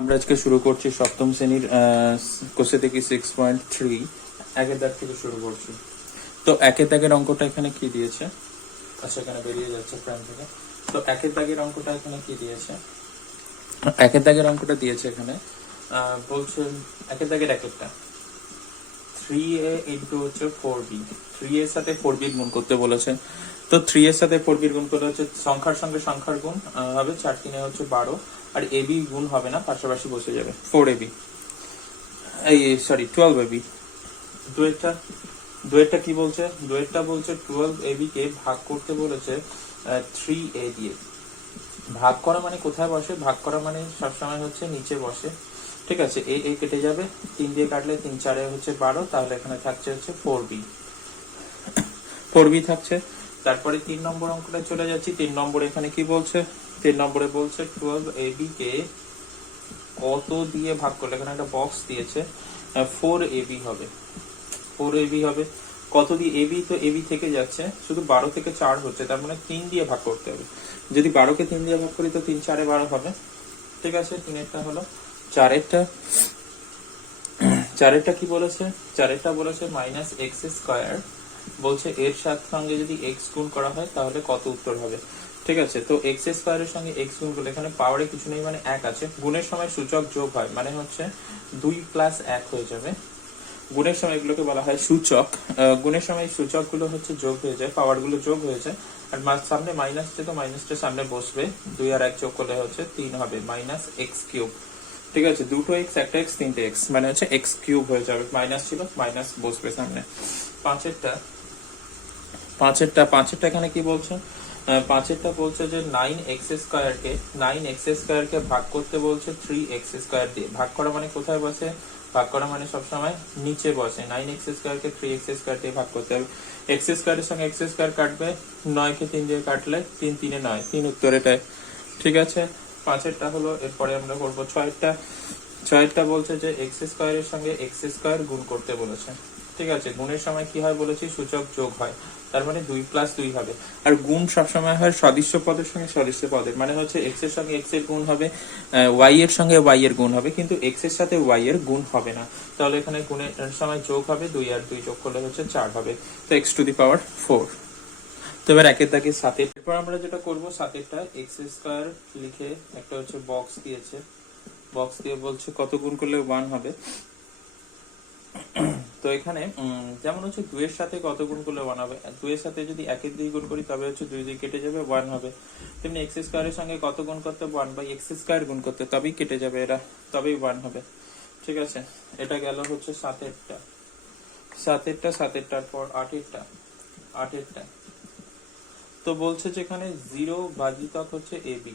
আমরা আজকে শুরু করছি সপ্তম শ্রেণীর কোষে থেকে 6.3 একের দাগ থেকে শুরু করছি। তো একের দাগের অঙ্কটা এখানে কি দিয়েছে? আচ্ছা, এখানে বেরিয়ে যাচ্ছে প্রাইম থেকে। তো একের দাগের অঙ্কটা এখানে কি দিয়েছে? একের দাগের অঙ্কটা দিয়েছে এখানে বলছে একের দাগের একেরটা 3a ইন্টু হচ্ছে 4b, 3 এর সাথে 4b গুণ করতে বলেছে। তো 3 এর সাথে 4b গুণ করলে হচ্ছে সংখ্যার সঙ্গে সংখ্যার গুণ হবে, 4 3 হচ্ছে 12, আর ab গুণ হবে না, পাশাপাশি বসে যাবে 4ab, এই সরি 12ab। দুয়েরটা কি বলছে? দুয়েরটা বলছে 12ab কে ভাগ করতে বলেছে 3a দিয়ে। ভাগ করা মানে কোথায় বসে? ভাগ করা মানে সবসময় হচ্ছে নিচে বসে। ঠিক আছে, এ কেটে যাবে, 3 দিয়ে কাটলে 3 4 হচ্ছে 12, তাহলে এখানে থাকছে হচ্ছে 4b থাকছে। তারপরে 3 নম্বর অঙ্কটা চলে যাচ্ছি। 3 নম্বরে এখানে কি বলছে? 3 নম্বরে বলছে 12ab কে কত দিয়ে ভাগ করলে, এখানে একটা বক্স দিয়েছে, 4ab হবে। 4ab হবে কত দিয়ে? ab তো ab থেকে যাচ্ছে, শুধু 12 থেকে 4 হচ্ছে, তার মানে 3 দিয়ে ভাগ করতে হবে। যদি 12 কে 3 দিয়ে ভাগ করি তো 3 4 12 হবে। ঠিক আছে, 3এরটা হলো। চারেরটা কি বলেছে? চারেরটা বলেছে মাইনাস এক্স স্কোয়ার, বলছে এর সঙ্গে যদি এক্স গুণ করা হয় তাহলে কত উত্তর হবে। ঠিক আছে, তো এক্স স্কোয়ারের সঙ্গে এক্স গুণ করলে এখানে পাওয়ারে কিছু নেই, মানে 1 আছে। গুণের সময় সূচক যোগ হয়, মানে হচ্ছে 2 প্লাস 1 হয়ে যাবে। গুণের সময় এগুলোকে বলা হয় সূচক। গুণের সময় সূচক গুলো হচ্ছে যোগ হয়ে যায়, পাওয়ার গুলো যোগ হয়ে যায়, আর সামনে মাইনাস তো মাইনাসটা সামনে বসবে, 2 আর 1 যোগ করলে হচ্ছে 3 হবে, মাইনাস এক্স কিউব। ঠিক আছে, দুটো এক্স, একটা এক্স, তিনটে এক্স, মানে হচ্ছে এক্স কিউব হয়ে যাবে। মাইনাস ছিল, মাইনাস বসবে সামনে। পাঁচেরটা এখানে কি বলছে? পাঁচেরটা বলছে যে 9x² কে ভাগ করতে বলছে 3x² দিয়ে। ভাগ করা মানে কোথায় বসে? ভাগ করা মানে সবসময় নিচে বসে। 9x² কে 3x² দিয়ে ভাগ করতে হবে। x² এর সঙ্গে x² কাটবে, 9 কে 3 দিয়ে কাটলে 3 3 9, 3 উত্তর এটাই। ঠিক আছে, পাঁচেরটা হলো। এরপরে আমরা করবো ছয়েরটা বলছে যে x² এর সঙ্গে x² গুণ করতে বলেছে। ঠিক আছে, গুণের সময় কি হয় বলেছি? সূচক যোগ হয়, তার মানে 2 প্লাস 2 হবে। আর গুণ সবসময় হয় সদৃশ্য পদের সঙ্গে সদৃশ্য পদের, মানে হচ্ছে এক্স এর সঙ্গে এক্স এর গুণ হবে, ওয়াই এর সঙ্গে ওয়াই এর গুণ হবে, কিন্তু এক্স এর সাথে ওয়াই এর গুণ হবে না। তাহলে এখানে গুণের সময় যোগ হবে, 2 আর 2 যোগ করলে হচ্ছে 4 হবে, তো x⁴। তো এবার একের দাগে 7। এরপর আমরা যেটা করবো, 7টা x² লিখে একটা হচ্ছে বক্স দিয়েছে, বক্স দিয়ে বলছে কত গুণ করলে 1 হবে। তো এখানে যেমন হচ্ছে 2 এর সাথে কত গুণ করলে 1 হবে, 2 এর সাথে যদি 1 দিয়ে গুণ করি তবে হচ্ছে 2 দিয়ে কেটে যাবে, 1 হবে। তেমনি x² এর সঙ্গে কত গুণ করতে? 1/x² গুণ করতে, তবেই কেটে যাবে এরা, তবেই 1 হবে। ঠিক আছে, এটা গেল হচ্ছে 7এরটার পর 8এরটা। তো বলছে যে এখানে 0 ভাজিতক হচ্ছে ab।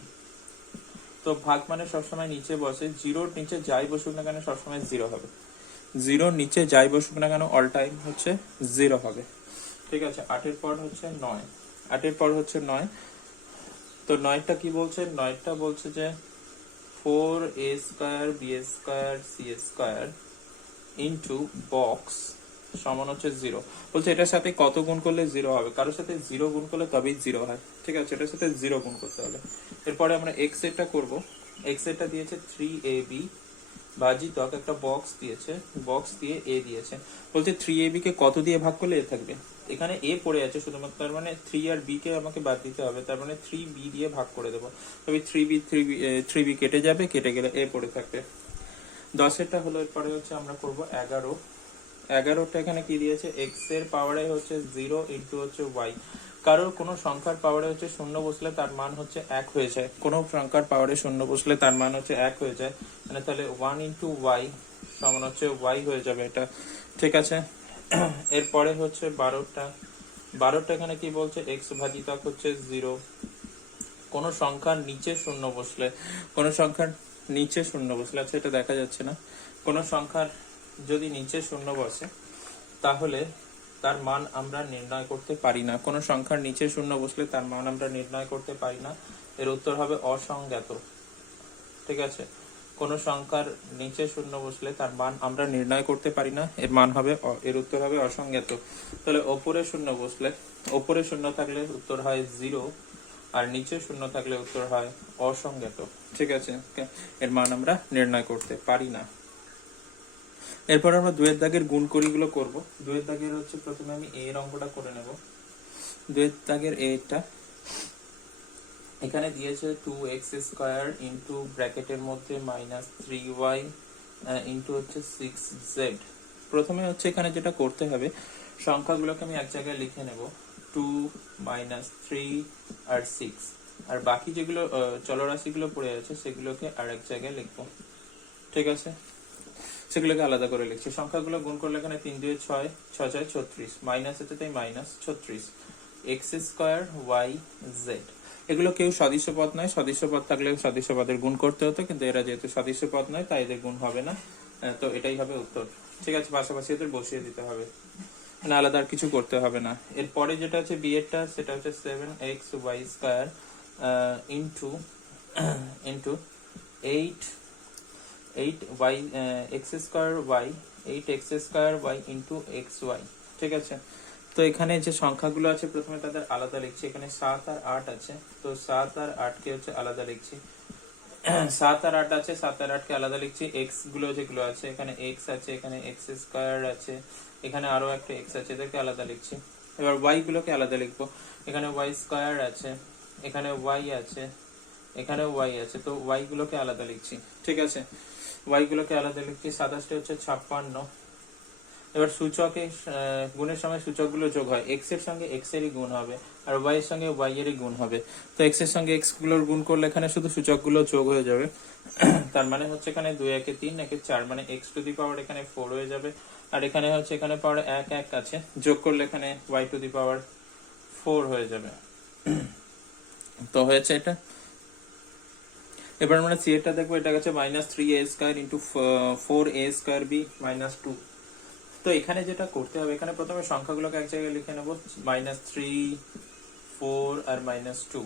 তো ভাগ মানে সবসময় নিচে বসে, 0-র নিচে যাই বসুক না কেন সবসময় 0 হবে। 0-র নিচে যাই বসুক না কেন অল টাইম হচ্ছে 0 হবে। ঠিক আছে, 8এর পর হচ্ছে 9। তো 9টা কি বলছে? 9টা বলছে যে 4a² b² c² into box সমান হচ্ছে 0। বলছে এটার সাথে কত গুণ করলে 0 হবে? কারোর সাথে 0 গুণ করলে তবেই 0 হয়। ঠিক আছে, এটার সাথে 0 গুণ করতে হবে। এরপরে আমরা x এরটা করব। x এরটা দিয়েছে 3ab ভাজিতক একটা বক্স দিয়েছে, বক্স দিয়ে a দিয়েছে। বলছে 3ab কে কত দিয়ে ভাগ করলে a থাকবে? এখানে a পড়ে আছে শুধুমাত্র, তার মানে 3 আর b কে আমাকে বাদ দিতে হবে, তার মানে 3b দিয়ে ভাগ করে দেবো। তবে 3b কেটে যাবে, কেটে গেলে a পড়ে থাকবে। 10এরটা হলো। এরপরে হচ্ছে আমরা করব 11টা এখানে কি দিয়েছে? x এর পাওয়ারে হচ্ছে 0 ইন্টু হচ্ছে y। কারোর কোনো সংখ্যার পাওয়ারে হচ্ছে 0 বসলে তার মান হচ্ছে 1 হয়ে যায়, কোনো সংখ্যার পাওয়ারে 0 বসলে তার মান হচ্ছে 1 হয়ে যায়, মানে তাহলে 1 ইন্টু y সমান হচ্ছে y হয়ে যাবে এটা। ঠিক আছে, এরপরে হচ্ছে 12টা এখানে কি বলছে? x ভাজিতক হচ্ছে 0। কোনো সংখ্যার নিচে 0 বসলে, আচ্ছা এটা দেখা যাচ্ছে না। কোনো সংখ্যার যদি নিচে 0 বসে তাহলে তার মান আমরা নির্ণয় করতে পারি না। কোনো সংখ্যার নিচে 0 বসলে তার মান আমরা নির্ণয় করতে পারি না, এর উত্তর হবে অসংজ্ঞাত। ঠিক আছে, কোনো সংখ্যার নিচে 0 বসলে তার মান আমরা নির্ণয় করতে পারি না, এর উত্তর হবে অসংজ্ঞাত। তাহলে ওপরে 0 বসলে, ওপরে 0 থাকলে উত্তর হয় 0, আর নিচে শূন্য থাকলে উত্তর হয় অসংজ্ঞাত। ঠিক আছে, এর মান আমরা নির্ণয় করতে পারি না। এরপর আমরা দুয়ের দাগের গুণকরিগুলো করব। দুয়ের দাগের হচ্ছে প্রথমে আমি এর অঙ্কটা করে নেব। দুয়ের দাগের এটা এখানে দিয়েছে 2x² ইন্টু ব্র্যাকেটের মধ্যে -3y ইন্টু হচ্ছে 6z। প্রথমে হচ্ছে এখানে যেটা করতে হবে, সংখ্যাগুলোকে আমি এক জায়গায় লিখে নেব, 2 -3 আর 6, আর বাকি যেগুলো চলরাশিগুলো পড়ে আছে সেগুলোকে আর এক জায়গায় লিখবো। ঠিক আছে, সেগুলোকে আলাদা করে লিখছি। সংখ্যাগুলো গুণ করলে এখানে 3 2 6, 6 6 36, মাইনাস আছে তাই -36, x² y z। এগুলো কেউ সদৃশ্য পদ নয়, সদৃশ্য পদ থাকলে সদৃশ্য পদের গুণ করতে হতো, কিন্তু এরা যেহেতু সদৃশ্য পদ নয় তাই এদের গুণ হবে না, তো এটাই হবে উত্তর। ঠিক আছে, পাশাপাশি এদের বসিয়ে দিতে হবে, মানে আলাদা আর কিছু করতে হবে না। এরপরে যেটা হচ্ছে বি এরটা, সেটা হচ্ছে 7xy² into 8y x² y 8x² into xy। ঠিক আছে, তো এখানে যে সংখ্যাগুলো আছে প্রথমে তাদের আলাদা লিখছি। এখানে 7 আর 8 আছে, তো 7 আর 8 কে হচ্ছে আলাদা লিখছি। 7 আর 8 আছে, 7 আর 8 কে আলাদা লিখছি। x গুলো যেগুলো আছে, এখানে x আছে, এখানে x² আছে, এখানে আরো একটা x আছে, এদেরকে আলাদা লিখছি। এবার y গুলোকে আলাদা লিখবো। এখানে y² আছে, এখানে y আছে, এখানে y আছে, তো y গুলোকে আলাদা লিখছি। ঠিক আছে, y গুলোকে আলাদা লিখছি। 27 হচ্ছে 56। এবার সূচকে গুণের সময় সূচকগুলো যোগ হয়, x এর সঙ্গে x এরই গুণ হবে, আর y এর সঙ্গে y এরই গুণ হবে। তো x এর সঙ্গে x গুলোর গুণ করলে এখানে শুধু সূচকগুলো যোগ হয়ে যাবে। তার মানে হচ্ছে এখানে 2 1 3 1 4, মানে x টু দি পাওয়ার এখানে 4 হয়ে যাবে। আর এখানে হচ্ছে এখানে পাওয়ার 1 1 আছে, যোগ করলে এখানে y টু দি পাওয়ার 4 হয়ে যাবে। তো হয়েছে এটা। এবার আমরা সি এরটা দেখবো। এটা হচ্ছে -3a² ইন্টু 4a² b -2। তো এখানে যেটা করতে হবে, এখানে প্রথমে সংখ্যাগুলোকে এক জায়গায় লিখে নেব, -3 4 আর -2।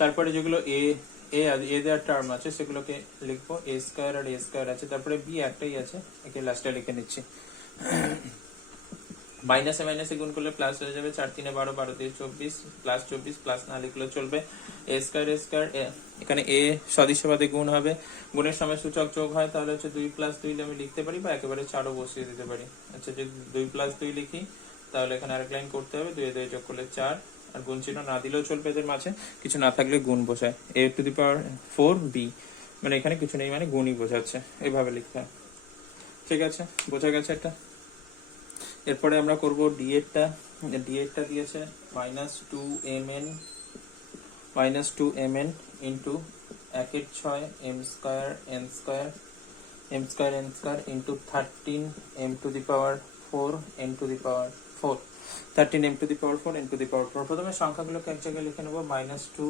তারপরে যেগুলো এ দেওয়ার টার্ম আছে সেগুলোকে লিখবো, a² আর a² আছে, তারপরে বি একটাই আছে, একে লাস্টে লিখে নিচ্ছি। মাইনাসে মাইনাসে গুণ করলে প্লাস হয়ে যাবে, 4 3 12, 12 দিয়ে 24, প্লাস 24, প্লাস না লিখলেও চলবে। a² এখানে a সদৃশ্যপদে গুণ হবে, গুণের সময় সূচক যোগ হয়, তাহলে হচ্ছে 2 + 2 আমি লিখতে পারি, বা একেবারে 4ও বসিয়ে দিতে পারি। আচ্ছা, যদি 2 + 2 লিখি তাহলে এখানে আরেক লাইন করতে হবে, 2 2 যোগ করলে 4, আর গুণ চিহ্ন না দিলেও চলবে, এদের মাঝে কিছু না থাকলে গুণ বোঝায়, a two the power 4b, মানে এখানে কিছু নেই, মানে গুণই বোঝাচ্ছে, এভাবে লিখতে হয়। ঠিক আছে, বোঝা গেছে এটা। এরপরে আমরা করব ডি এরটা। ডি এরটা দিয়েছে -2mn ইন্টু 1 এর 6 m² into 13m to the power 4 n to the power 4, 13m to the power 4 n to the power 4। প্রথমে সংখ্যাগুলোকে এক জায়গায় লিখে নেব, -2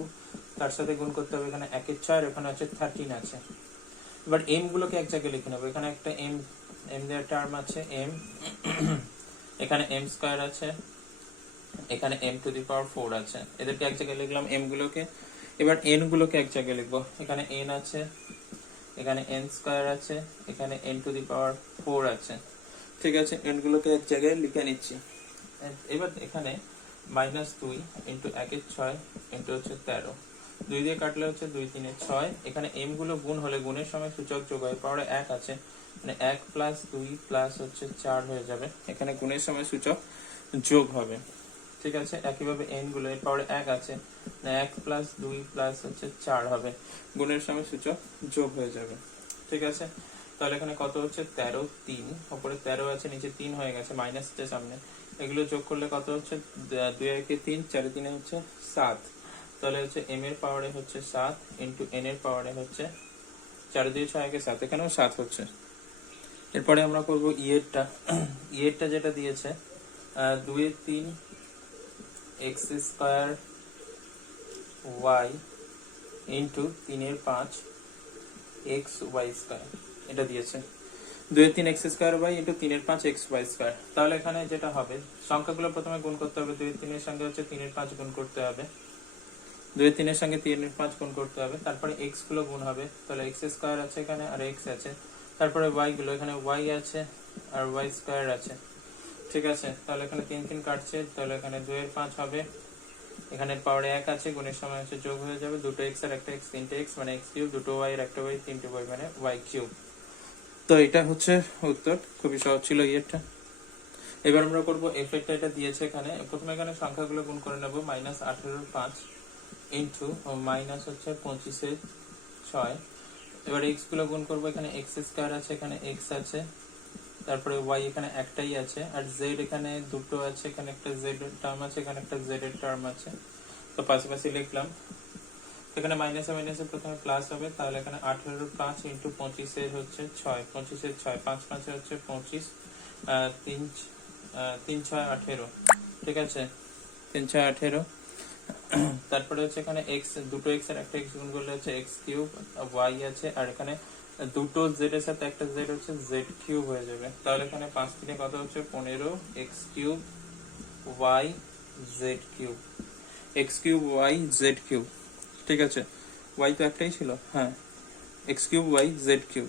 তার সাথে গুণ করতে হবে, এখানে 1 এর 6, এখানে হচ্ছে 13 আছে। এবার m গুলোকে এক জায়গায় লিখে নেব, এখানে একটা m দেওয়ার টার্ম আছে m, এখানে m² আছে, এখানে m টু দি পাওয়ার 4 আছে, এদেরকে এক জায়গায় লিখলাম m গুলোকে। এবার n গুলোকে এক জায়গায় লিখবো, এখানে n আছে, এখানে n² আছে, এখানে n টু দি পাওয়ার 4 আছে। ঠিক আছে, n গুলোকে এক জায়গায় লিখে নিচ্ছি। এবার এখানে -2 ইন্টু 1 এর 6 ইন্টু হচ্ছে 13, 2 দিয়ে কাটলে হচ্ছে 2 3 এর 6, এখানে m গুলো গুণ হলে গুণের সময় সূচক যোগ হয়, পাওয়ারে 1 আছে, মানে 1 + 2 প্লাস হচ্ছে 4 হয়ে যাবে, এখানে গুণের সময় সূচক যোগ হবে। ঠিক আছে, একইভাবে n গুলো, এর পাওয়ারে 1 আছে, 1 + 2 প্লাস হচ্ছে 4 হবে, গুণের সময় সূচক যোগ হয়ে যাবে। ঠিক আছে, তাহলে এখানে কত হচ্ছে 13 3, উপরে 13 আছে, নিচে 3 হয়ে গেছে, মাইনাস আছে সামনে, এগুলো যোগ করলে কত হচ্ছে 2 1 3, 4 3 হচ্ছে 7, তাহলে হচ্ছে m এর পাওয়ারে হচ্ছে 7 ইন্টু n এর পাওয়ারে হচ্ছে 4 2 6 7, এখানেও 7 হচ্ছে। এরপরে আমরা করব ই এরটা। ই এরটা যেটা দিয়েছে 2 এর 3 x² y ইন্টু 3 এর 5 xy², এটা দিয়েছে 2 এর 3 x² y ইন্টু 3 এর 5 xy²। তাহলে এখানে যেটা হবে, সংখ্যাগুলো প্রথমে গুণ করতে হবে, 2 এর 3 এর সঙ্গে হচ্ছে 3 এর 5 গুণ করতে হবে, 2 এর 3 এর সঙ্গে 3 এর 5 গুণ করতে হবে, তারপরে x গুলো গুণ হবে, তাহলে x² আছে এখানে আর x আছে, তারপরে y গুলো, এখানে y আছে আর y² আছে। ঠিক আছে, তাহলে এখানে 3 3 কাটছে, তাহলে এখানে 2 এর 5 হবে, এখানে পাওয়ারে 1 আছে, গুণের সময় হচ্ছে যোগ হয়ে যাবে, দুটো এক্স আর একটা এক্স, তিনটে এক্স মানে এক্স কিউব, দুটো ওয়াই আর একটা ওয়াই, তিনটে ওয়াই মানে ওয়াই কিউব। তো এটা হচ্ছে উত্তর, খুবই সহজ ছিল ইয়েরটা। এবার আমরা করব এফ এরটা, এটা দিয়েছে এখানে। প্রথমে এখানে সংখ্যাগুলো গুণ করে নেব, -18 ইন্টু মাইনাস হচ্ছে 25/6। এবার এক্স গুলো গুণ করবো, এখানে এক্স স্কোয়ার আছে, এখানে এক্স আছে, তারপরে ওয়াই এখানে একটাই আছে, আর জেড এখানে দুটো আছে, এখানে একটা জেড এর টার্ম আছে, এখানে একটা জেড এর টার্ম আছে। তো পাশাপাশি লিখলাম, এখানে মাইনাসে মাইনাসে প্রথমে প্লাস হবে, তাহলে এখানে 18 ইন্টু 25 হচ্ছে 6, 25/6, 5 5 হচ্ছে 25, 3 3 6 18, ঠিক আছে, 3 6 18। তারপরে হচ্ছে এখানে এক্স, দুটো এক্স আর একটা এক্স গুণ করলে হচ্ছে এক্স কিউব, ওয়াই আছে, আর এখানে দুটো জেড এর সাথে একটা জেড হচ্ছে জেড কিউব হয়ে যাবে। তাহলে এখানে 5 থেকে কত হচ্ছে 15 x cube y z cube, x cube y z cube, ঠিক আছে। ওয়াই তো একটাই ছিল, হ্যাঁ, x cube y z cube.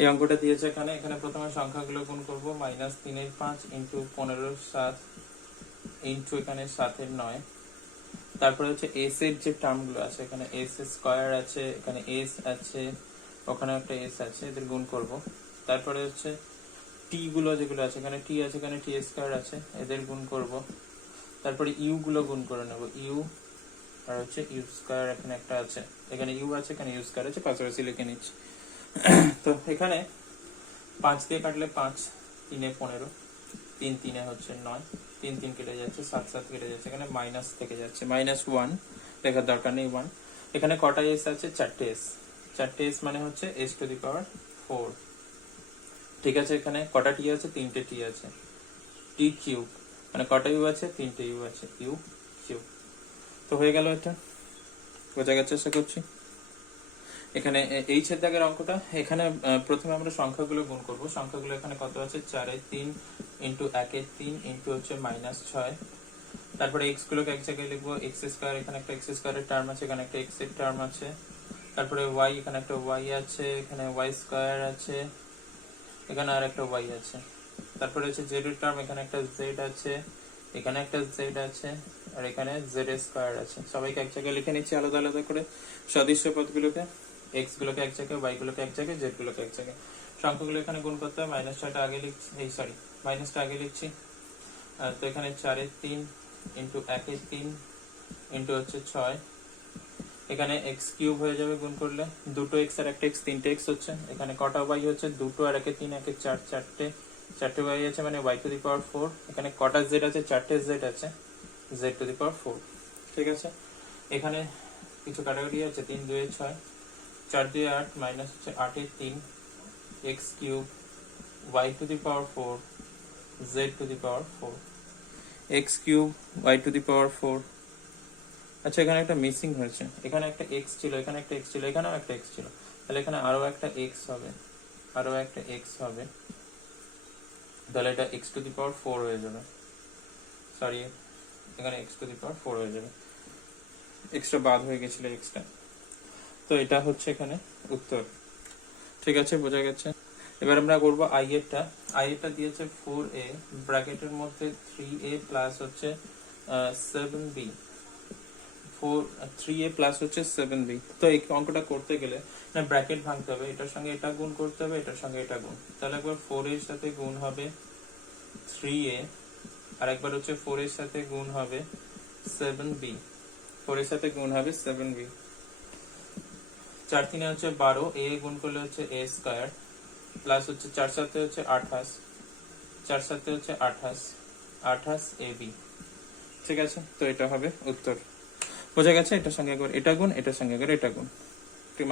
এই অঙ্কটা দিয়েছে এখানে। এখানে প্রথমে সংখ্যাগুলো গুণ করবো, -3/5 ইন্টু 15/7 ইন্টু এখানে 7/9। তারপরে হচ্ছে এস এর যে টার্ম গুলো আছে, এখানে এস স্কোয়ার আছে, এখানে এস আছে, ওখানে একটা এস আছে, এদের গুণ করব। তারপরে হচ্ছে টি গুলো যেগুলো আছে, এখানে টি আছে, এখানে টি স্কোয়ার আছে, এদের গুণ করব। তারপরে ইউ গুলো গুণ করে নেব, ইউ আর হচ্ছে ইউ স্কোয়ার এখানে একটা আছে, এখানে ইউ আছে, এখানে ইউ স্কোয়ার আছে, পাশাপাশি লিখে নিচ্ছি। তো এখানে 5 দিয়ে কাটলে 5, 3 15, 3 3 হচ্ছে 9, 3 3 কেটে যাচ্ছে, 7 7 কেটে যাচ্ছে, এখানে মাইনাস থেকে যাচ্ছে, -1 লেখার দরকার নেই, 1। এখানে কটা এস আছে, 4টে এস, 4টে এস মানে হচ্ছে s টু দি পাওয়ার 4, ঠিক আছে। এখানে কটা টি আছে, 3টে টি আছে, টি কিউব মানে কটা ইউ আছে, 3টে ইউ আছে, ইউ কিউব। তো হয়ে গেল, এটা বোঝা গেছে আশা করছি। এখানে এই দাগের অঙ্কটা, এখানে প্রথমে আমরা সংখ্যাগুলো গুণ করব। সংখ্যাগুলো এখানে কত আছে, 4/3 ইন্টু 1/3 ইন্টু হচ্ছে -6। তারপরে এক্স গুলোকে এক জায়গায় লিখবো, এক্স স্কোয়ার, এখানে একটা এক্স স্কোয়ারের টার্ম আছে, এখানে একটা এক্স এর টার্ম আছে। তারপরে ওয়াই, এখানে একটা ওয়াই আছে, এখানে ওয়াই স্কোয়ার আছে, এখানে আর একটা ওয়াই আছে। তারপরে হচ্ছে জেড এর টার্ম, এখানে একটা জেড আছে, এখানে একটা জেড আছে, আর এখানে জেড স্কোয়ার আছে। সবাইকে এক জায়গায় লিখে নিচ্ছি আলাদা আলাদা করে সদৃশ্য পদগুলোকে, এক্স গুলোকে এক জায়গায়, ওয়াই গুলোকে এক জায়গায়, জেড গুলোকে এক জায়গায়। সংখ্যাগুলো এখানে গুণ করতে হবে, -6টা আগে লিখছি, এই সরি মাইনাসটা আগে লিখছি। তো এখানে 4/3 ইন্টু 1/3 ইন্টু হচ্ছে 6, এখানে এক্স কিউব হয়ে যাবে গুণ করলে, দুটো এক্স আর একটা এক্স, 3টে এক্স হচ্ছে। এখানে কটা ওয়াই হচ্ছে, দুটো আর 1/3 1/4, 4টে ওয়াই আছে মানে ওয়াই টু দি পাওয়ার 4। এখানে কটা জেড আছে, 4টে জেড আছে, জেড টু দি পাওয়ার 4, ঠিক আছে। এখানে কিছু কাটাকাটি আছে, 3 2 6, 4 2 8, মাইনাস হচ্ছে 8/3 x cube y to the power 4 z to the power 4, x cube y to the power 4। আচ্ছা, এখানে একটা মিসিং হয়েছে, এখানে একটা এক্স ছিল, এখানে একটা এক্স ছিল, এখানেও একটা এক্স ছিল, তাহলে এখানে আরো একটা এক্স হবে, আরো একটা এক্স হবে, তাহলে এটা এক্স টু দি পাওয়ার 4 হয়ে যাবে। সরি, এখানে এক্স টু দি পাওয়ার 4 হয়ে যাবে, এক্সট্রা বাদ হয়ে গেছিল এক্সট্রা। তো এটা হচ্ছে এখানে উত্তর, ঠিক আছে, বোঝা গেছে। এবার আমরা করবো আই এরটা। আই এরটা দিয়েছে 4a ব্র্যাকেটের মধ্যে 3a প্লাস হচ্ছে 7b, 3a প্লাস হচ্ছে 7b। তো এই অঙ্কটা করতে গেলে না ব্র্যাকেট ভাঙতে হবে, এটার সঙ্গে এটা গুণ করতে হবে, এটার সঙ্গে এটা গুণ। তাহলে একবার 4 এর সাথে গুণ হবে 3a, আর একবার হচ্ছে 4 এর সাথে গুণ হবে 7b, 4 এর সাথে গুণ হবে 7b। 4 3 হচ্ছে 12, a গুণ করলে হচ্ছে a স্কয়ার, প্লাস হচ্ছে 4 7 হচ্ছে 28, 4 7 হচ্ছে 28, 28 ab, ঠিক আছে। তো এটা হবে উত্তর, বোঝা গেছে। এটার সঙ্গে একবার এটা গুণ, এটার সঙ্গে একবার এটা গুণ,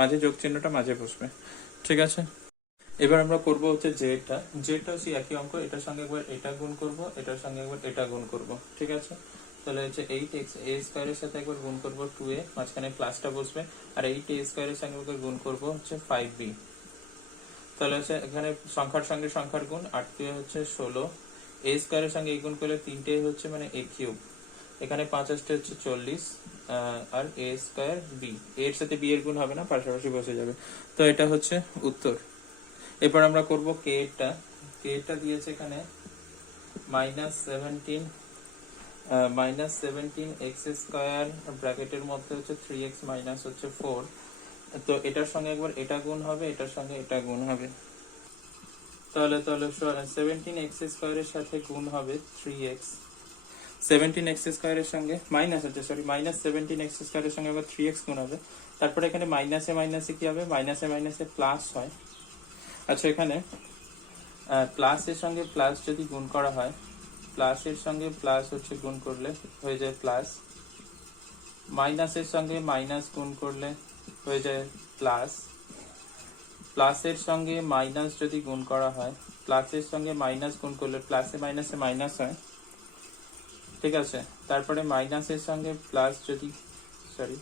মাঝে যোগ চিহ্নটা মাঝে বসবে, ঠিক আছে। এবার আমরা করব হচ্ছে জেডটা। জেডটা হচ্ছে একই অঙ্ক, এটার সঙ্গে একবার এটা গুণ করব, এটার সঙ্গে একবার এটা গুণ করব, ঠিক আছে। তাহলে হচ্ছে 8x a স্কয়ারের সাথে একবার গুণ করব 2a, মাঝখানে প্লাসটা বসবে, আর 8a স্কয়ারের সঙ্গে একবার গুণ করব হচ্ছে 5b। তাহলে হচ্ছে এখানে সংখ্যার সঙ্গে সংখ্যার গুণ, 8 2 হচ্ছে 16, a স্কয়ারের সঙ্গে এই গুণ করলে 3টে হচ্ছে মানে a কিউব, এখানে 5 8 হচ্ছে 40, আর a স্কয়ার b, এর সাথে b এর গুণ হবে না, পাশাপাশি বসে যাবে। তো এটা হচ্ছে উত্তর। এরপর আমরা করব কে এরটা। কে এরটা দিয়েছে এখানে -17 মাইনাস 17x² ব্র্যাকেটের মধ্যে হচ্ছে 3x মাইনাস হচ্ছে 4, তো এটার সঙ্গে একবার এটা গুণ হবে, এটার সঙ্গে এটা গুণ হবে। তাহলে 17x² এর সাথে গুণ হবে 3x, 17x² এর সঙ্গে মাইনাস হচ্ছে মাইনাস 17x² এর সঙ্গে আবার 3x গুণ হবে। তারপরে এখানে মাইনাসে মাইনাসে কি হবে, মাইনাসে মাইনাসে প্লাস হয়। আচ্ছা, এখানে প্লাসের সঙ্গে প্লাস যদি গুণ করা হয়, প্লাসের সঙ্গে প্লাস হচ্ছে গুণ করলে হয়ে যায় প্লাস, মাইনাসের সঙ্গে মাইনাস গুণ করলে হয়ে যায় প্লাস, প্লাসের সঙ্গে মাইনাস যদি গুণ করা হয়, প্লাসের সঙ্গে মাইনাস গুণ করলে প্লাসে মাইনাসে মাইনাস হয়, ঠিক আছে। তারপরে মাইনাসের সঙ্গে প্লাস যদি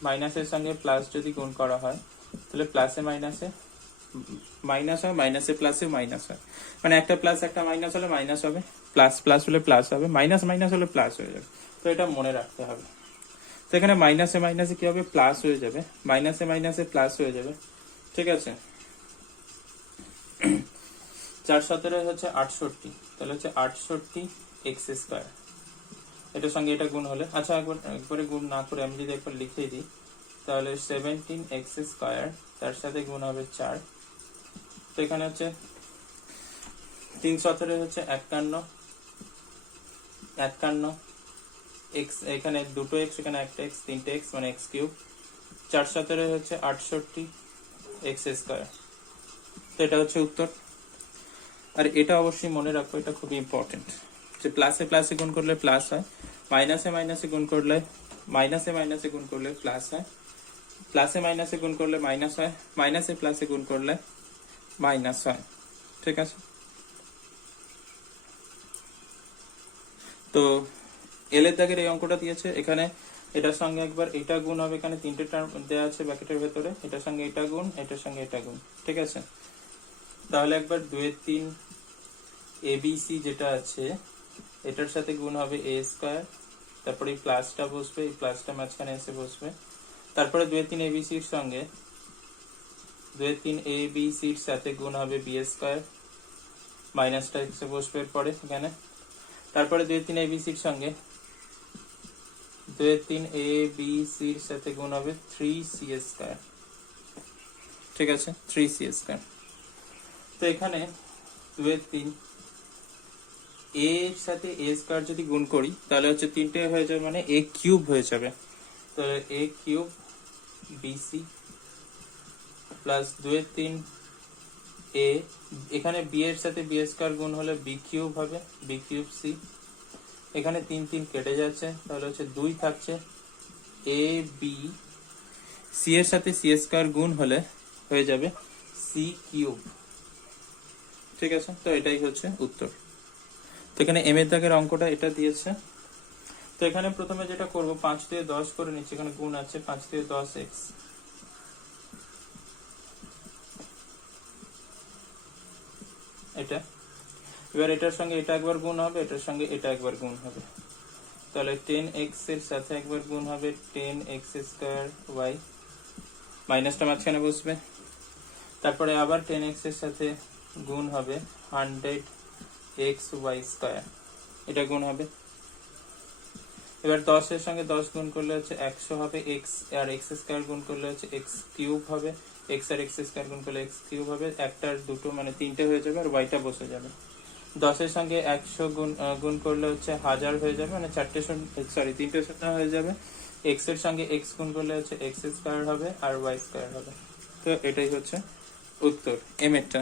মাইনাসের সঙ্গে প্লাস যদি গুণ করা হয়, তাহলে প্লাসে মাইনাসে মাইনাস হয়, মাইনাসে প্লাসে মাইনাস হয়, মানে একটা প্লাস একটা মাইনাস হলে মাইনাস হবে, প্লাস প্লাস হলে প্লাস হবে, মাইনাস মাইনাস হলে প্লাস হয়ে যাবে। তো এটা মনে রাখতে হবে। তো এখানে মাইনাসে মাইনাসে কি হবে, প্লাস হয়ে যাবে, মাইনাসে মাইনাসে প্লাস হয়ে যাবে, ঠিক আছে। 4×17 হচ্ছে 68, তাহলে হচ্ছে 68x²। এটার সঙ্গে এটা গুণ হলে, আচ্ছা একবারে গুণ না করে আমি যদি একবার লিখে দিই, তাহলে 17x², তার সাথে গুণ হবে 4। তো এখানে হচ্ছে 3×17 হচ্ছে 51, x, এখানে দুটো x, এখানে একটা x, তিনটে x মানে x³। 4×17 হচ্ছে 68x²। তো এটা হচ্ছে উত্তর। আর এটা অবশ্যই মনে রাখো, এটা খুবই ইম্পর্টেন্ট, যে প্লাসে প্লাসে গুণ করলে প্লাস হয়, মাইনাসে মাইনাসে গুণ করলে প্লাস হয়, প্লাসে মাইনাসে গুণ করলে মাইনাস হয়, মাইনাসে প্লাসে গুণ করলে মাইনাস হয়, ঠিক আছে। তো এল এর দাগের এই অঙ্কটা দিয়েছে, এখানে এটার সঙ্গে একবার এটা গুণ হবে, এখানে তিনটে টার্ম দেওয়া আছে ব্র্যাকেটের ভেতরে, এটার সঙ্গে এটা গুণ, এটার সঙ্গে এটা গুণ, ঠিক আছে। তাহলে একবার 2-3 ABC যেটা আছে এটার সাথে গুণ হবে a², তারপরে এই প্লাসটা বসবে, এই প্লাসটা মাঝখানে এসে বসবে। তারপরে 2-3 ABC এর সঙ্গে 2-3 ABC এর সাথে গুণ হবে b², মাইনাসটা এসে বসবে পরে এখানে। তারপরে 2-3 ABC এর সঙ্গে 2-3 ABC এর সাথে গুণ হবে 3c², ঠিক আছে, 3c²। তো এখানে 2-3 a এর সাথে a² যদি গুণ করি, তাহলে হচ্ছে তিনটে হয়ে যাবে, মানে a³ হয়ে যাবে। তো a³ bc প্লাস 2-3 a, এখানে b এর সাথে b² গুণ হলে b³ হবে, b³ c। এখানে 3-3 কেটে যাচ্ছে, তাহলে হচ্ছে 2 থাকছে, a b, c এর সাথে c² গুণ হলে হয়ে যাবে c³, ঠিক আছে। তো এটাই হচ্ছে উত্তর। তো এখানে এম এর দাগের অঙ্কটা এটা দিয়েছে। তো এখানে প্রথমে যেটা করব, 5 দিয়ে 10 করে নিচ্ছি, এখানে গুণ আছে 5 দিয়ে 10x, এটা। এবার এটার সঙ্গে এটা একবার গুণ হবে, এটার সঙ্গে এটা একবার গুণ হবে, তাহলে 10x এর সাথে একবার গুণ হবে 10x²y, মাইনাসটা মাঝখানে বসবে। তারপরে আবার 10x এর সাথে গুণ হবে 100xy², এটা গুণ হবে। এবার 10 এর সঙ্গে 10 গুণ করলে হচ্ছে 100 হবে, x আর x² গুণ করলে হচ্ছে x³ হবে, x আর x² গুণ করলে x³ হবে, একটার দুটো মানে তিনটে হয়ে যাবে, আর y টা বসে যাবে। 10 এর সঙ্গে 100 গুণ করলে হচ্ছে 1000 হয়ে যাবে, মানে তিনটে শূন্য হয়ে যাবে। x এর সঙ্গে x গুণ করলে হচ্ছে x² হবে, আর y² হবে। তো এটাই হচ্ছে উত্তর এম এরটা।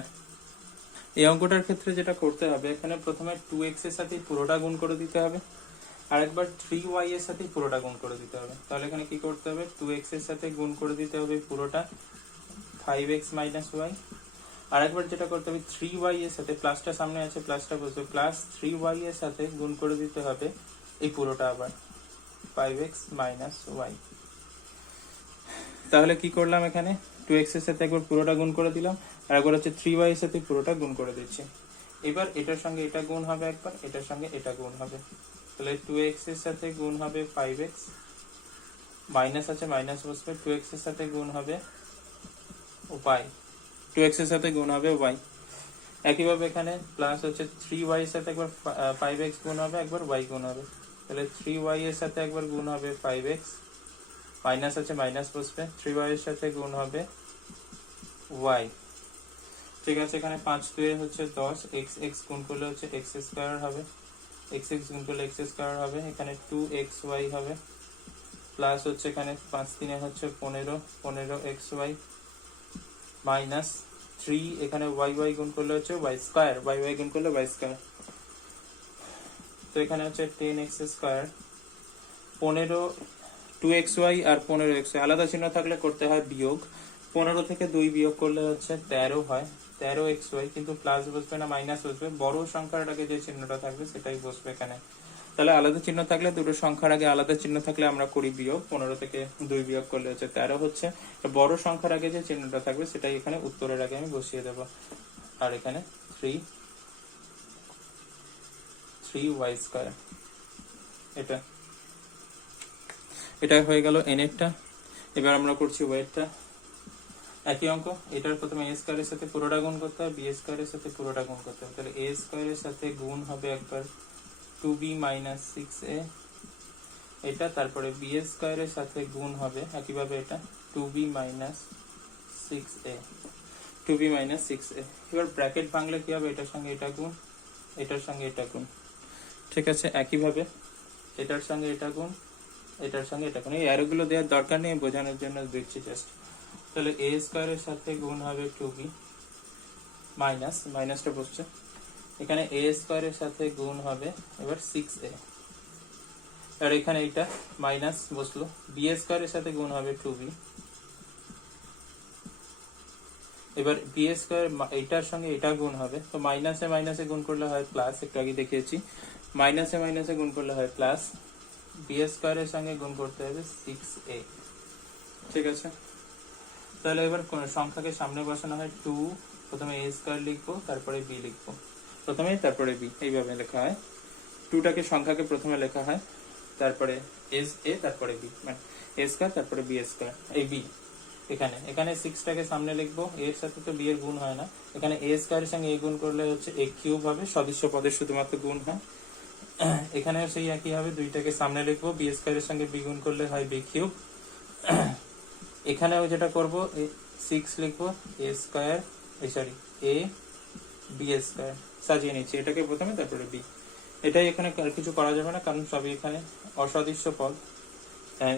এই অঙ্কটার ক্ষেত্রে যেটা করতে হবে, এখানে প্রথমে 2x এর সাথে পুরোটা গুণ করে দিতে হবে, আর একবার 3y এর সাথে পুরোটা গুণ করে দিতে হবে। তাহলে এখানে কি করতে হবে, 2x এর সাথে গুণ করে দিতে হবে পুরোটা, 5x - y। আর একবার যেটা করতে হবে, 3y এর সাথে, প্লাসটা সামনে আছে, প্লাসটা বসবে, প্লাস 3y এর সাথে গুণ করে দিতে হবে এই পুরোটা আবার, 5x - y। তাহলে কি করলাম, এখানে 2x এর সাথে একবার পুরোটা গুণ করে দিলাম, আর একবার হচ্ছে 3y এর সাথে পুরোটা গুণ করে দিচ্ছি। এবার এটার সঙ্গে এটা গুণ হবে একবার, এটার সঙ্গে এটা গুণ হবে, তাহলে 2x এর সাথে গুণ হবে 5x, মাইনাস আছে মাইনাস বসবে, 2x এর সাথে গুণ হবে y, 2x এর সাথে গুণ হবে y। একইভাবে এখানে প্লাস হচ্ছে 3y এর সাথে একবার 5x গুণ হবে, একবার y গুণ হবে, তাহলে 3y এর সাথে একবার গুণ হবে 5x, মাইনাস আছে মাইনাস বসবে, 3y এর সাথে গুণ হবে y। ঠিক আছে, এখানে 5 2 হচ্ছে 10, x গুণ করলে হচ্ছে x স্কয়ার হবে, x গুণ করলে x স্কয়ার হবে, এখানে 2xy হবে, প্লাস হচ্ছে এখানে 5 3 হচ্ছে 15xy, মাইনাস 3 এখানে y গুণ করলে হচ্ছে y স্কয়ার, y গুণ করলে y স্কয়ার। তো এখানে হচ্ছে 10x স্কয়ার, 2xy আর 15xy আলাদা চিহ্ন থাকলে করতে হয় বিয়োগ, 15 থেকে 2 বিয়োগ করলে হচ্ছে 13 হয়, 13xy, কিন্তু প্লাস বসবে না মাইনাস বসবে, বড় সংখ্যার আগে যে চিহ্নটা থাকবে সেটাই বসবে এখানে। তাহলে আলাদা চিহ্ন থাকলে দুটো সংখ্যার আগে আলাদা চিহ্ন থাকলে আমরা করি বিয়োগ, 15 থেকে 2 বিয়োগ করলে হচ্ছে 13 হচ্ছে, বড় সংখ্যার আগে যে চিহ্নটা থাকবে সেটাই এখানে উত্তরের আগে আমি বসিয়ে দেব। আর এখানে 3y স্কয়ার, এটা হয়ে গেল n এরটা। এবার আমরা করছি ওয়েটটা, একই অঙ্ক, এটার প্রথমে a স্কয়ারের সাথে পুরোটা গুণ করতে হবে, b স্কয়ারের সাথে পুরোটা গুণ করতে হবে। তাহলে a স্কয়ারের সাথে গুণ হবে একবার 2b - 6a এটা, তারপরে b স্কয়ারের সাথে গুণ হবে একইভাবে এটা 2b - 6a, 2b - 6a। এবার ব্র্যাকেট ভাঙলে কি হবে, এটার সঙ্গে এটা গুণ, এটার সঙ্গে এটা গুণ। ঠিক আছে, একইভাবে এটার সঙ্গে এটা গুণ, এটার সঙ্গে এটা গুণ। এই অ্যারোগুলো দেওয়ার দরকার নেই, বোঝানোর জন্য দিচ্ছি জাস্ট। তাহলে a স্কয়ারের সাথে গুণ হবে 2b, মাইনাসটা বসছে এখানে, a স্কয়ারের সাথে গুণ হবে এবার 6a, আর এখানে এটা মাইনাস বসলো, b স্কয়ারের সাথে গুণ হবে 2b, এবার b স্কয়ার এটার সঙ্গে এটা গুণ হবে, তো মাইনাসে মাইনাসে গুণ করলে হয় প্লাস, একটু আগে দেখিয়েছি, মাইনাসে মাইনাসে গুণ করলে হয় প্লাস, b স্কয়ারের সঙ্গে গুণ করতে হবে 6a। ঠিক আছে, তাহলে এবার কোন সংখ্যাকে সামনে বসানো হয়, 2 প্রথমে a স্কয়ার লিখবো, তারপরে b লিখবো, প্রথমে তারপরে b, এইভাবে লেখা হয়। 2টাকে সংখ্যাকে প্রথমে লেখা হয়, তারপরে a তারপরে b, মানে a স্কয়ার তারপরে b স্কয়ার, এই b এখানে 6টাকে সামনে লিখবো, a এর সাথে তো b এর গুণ হয় না, এখানে a স্কয়ারের সঙ্গে a গুণ করলে হচ্ছে a কিউব হবে, সদস্য পদের শুধুমাত্র গুণ হয়। এখানেও সেই একই হবে, 2টাকে সামনে লিখবো, b স্কয়ারের সঙ্গে b গুণ করলে হয় b কিউব। এখানেও যেটা করব, 6 লিখবো, a square a b square সাজিয়ে নিচ্ছি, এটাকে প্রথমে তারপরে b। এটাই এখানে কিছু করা যাবে না, কারণ সবই এখানে অসদৃশ্য পদ,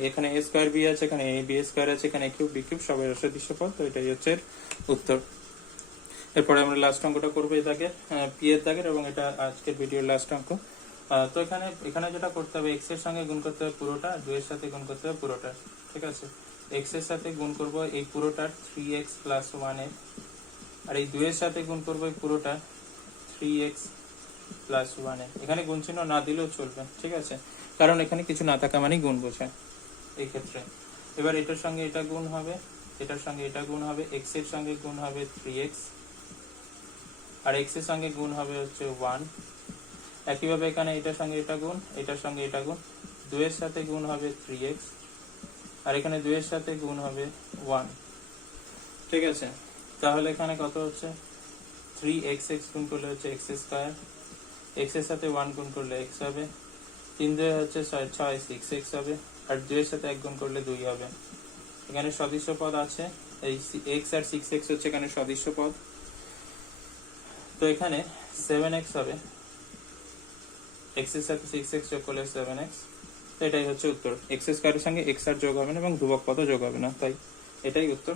এখানে a স্কয়ার b আছে, এখানে a b স্কয়ার আছে, এখানে a কিউব b কিউব, সবই অসদৃশ্য পদ, তো এটাই হচ্ছে উত্তর। এরপরে আমরা লাস্ট অঙ্কটা করবো এই দাগের, p এর দাগের, এবং এটা আজকের ভিডিওর লাস্ট অঙ্ক। তো এখানে যেটা করতে হবে, x এর সঙ্গে গুণ করতে হবে পুরোটা, 2 এর সাথে গুণ করতে হবে পুরোটা। ঠিক আছে, x এর সাথে গুণ করব এই পুরোটার 3x + 1a, আর এই 2 এর সাথে গুণ করব এই পুরোটা 3x + 1a। এখানে গুণ চিহ্ন না দিলেও চলবে, ঠিক আছে, কারণ এখানে কিছু না থাকা মানে গুণ বোঝায় এই ক্ষেত্রে। এবার এটার সঙ্গে এটা গুণ হবে, এটার সঙ্গে এটা গুণ হবে, x এর সঙ্গে গুণ হবে 3x, আর x এর সঙ্গে গুণ হবে হচ্ছে 1। একইভাবে এখানে এটার সঙ্গে এটা গুণ, এটার সঙ্গে এটা গুণ, 2 এর সাথে গুণ হবে 3x, আর এখানে 2 এর সাথে গুণ হবে 1। ঠিক আছে, তাহলে এখানে কত হচ্ছে, 3xx গুণ করলে হচ্ছে x স্কয়ার, x এর সাথে 1 গুণ করলে x হবে, 3 2 হচ্ছে 6 6x হবে, আর 2 এর সাথে 1 গুণ করলে 2 হবে। এখানে সদৃশ্য পদ আছে, এই x আর 6x হচ্ছে এখানে সদৃশ্য পদ, তো এখানে 7x হবে, x এর সাথে 6x যোগ করলে 7x, তো এটাই হচ্ছে উত্তর। x স্কয়ারের সঙ্গে x আর যোগ হবে না এবং ধ্রুবক পদও যোগ হবে না, তাই এটাই উত্তর।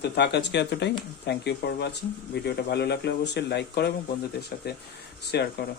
তো থাক আজকে এতটাই, থ্যাংক ইউ ফর ওয়াচিং। ভিডিওটা ভালো লাগলে অবশ্যই লাইক করো এবং বন্ধুদের সাথে শেয়ার করো।